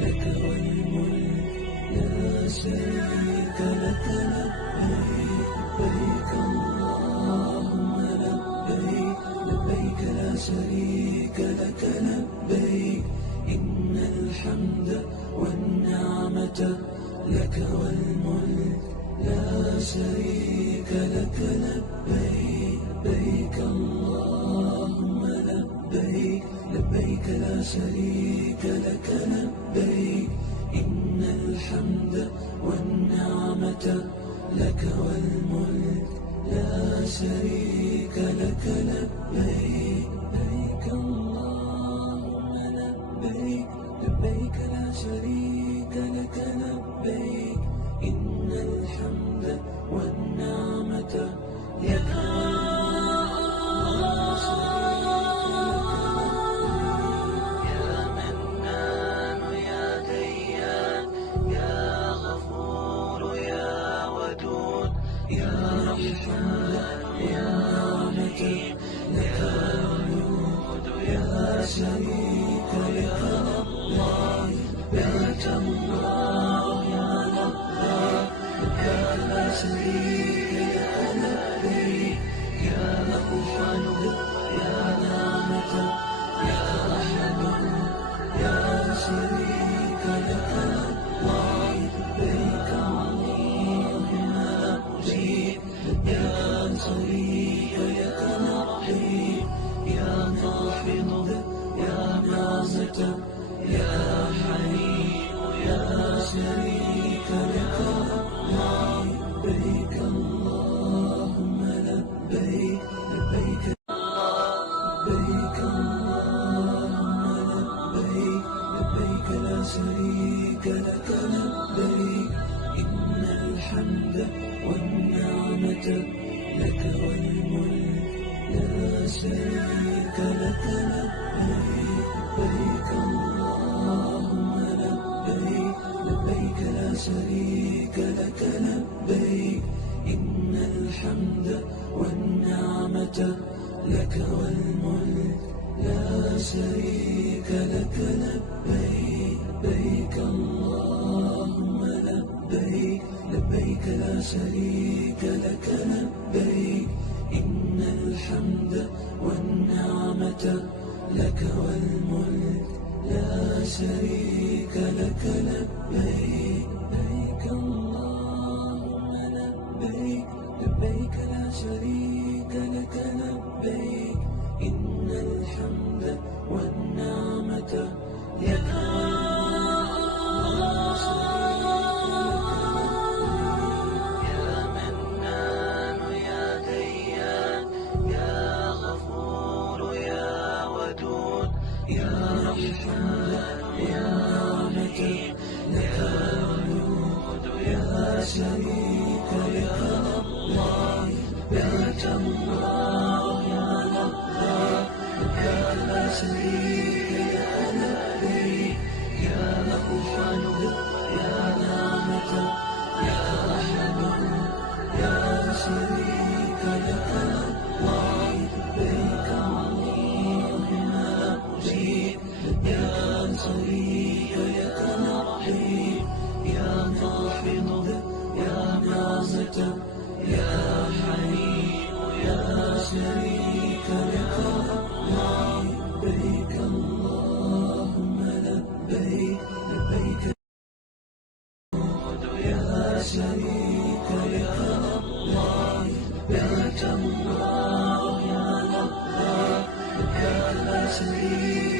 لك والملك لا شريك لك. لبيك اللهم لبيك، لبيك لا شريك لك. لبيك إن الحمد والنعمة لك والملك لا شريك لك. لبيك، لبيك اللهم لبيك، لبيك لا شريك لك. لبيك إن الحمد والنعمة لك والملك لا شريك لك. لبيك، لبيك اللهم لبيك، لبيك لا شريك لك. لبيك إن الحمد والنعمة لك شريك لك. لبيك الله يا لبيك، لا شريك لك. لبيك يا أوفن يا نعمة يا أحد يا شريك لك. لبيك اللهم أجيب يا شريك لك. رحيم يا محفظ يا نعمة يا حليم يا شريك لك. لبيك اللهم لبيك، لبيك لبيك اللهم لبيك، لبيك لا شريك لك. لبيك إن الحمد والنعمة لك والملك لا شريك لك. لبيك اللهم لبيك، لبيك لا شريك لك. لبيك إن الحمد والنعمة لك والملك لا شريك لك. لبيك، لبيك اللهم لبيك، لبيك لا شريك لك. لبيك إن الحمد والنعمة لك والملك لا شريك لك. لبيك، لبيك اللهم لبيك، لبيك لا شريك لك. لبيك إن الحمد والنعمة لك شريك لك. لبيك الله يا لبيك، لا شريك لك. لبيك يا أوفن يا نعمة يا أحد يا شريك لك. لبيك اللهم أجيب يا شريك لك. رحيم يا محفظ يا نعمة يا حليم يا شريك لك. لبيك اللهم لبيك، لبيك يا شريك لك. لبيك الله يا لبيك، لا شريك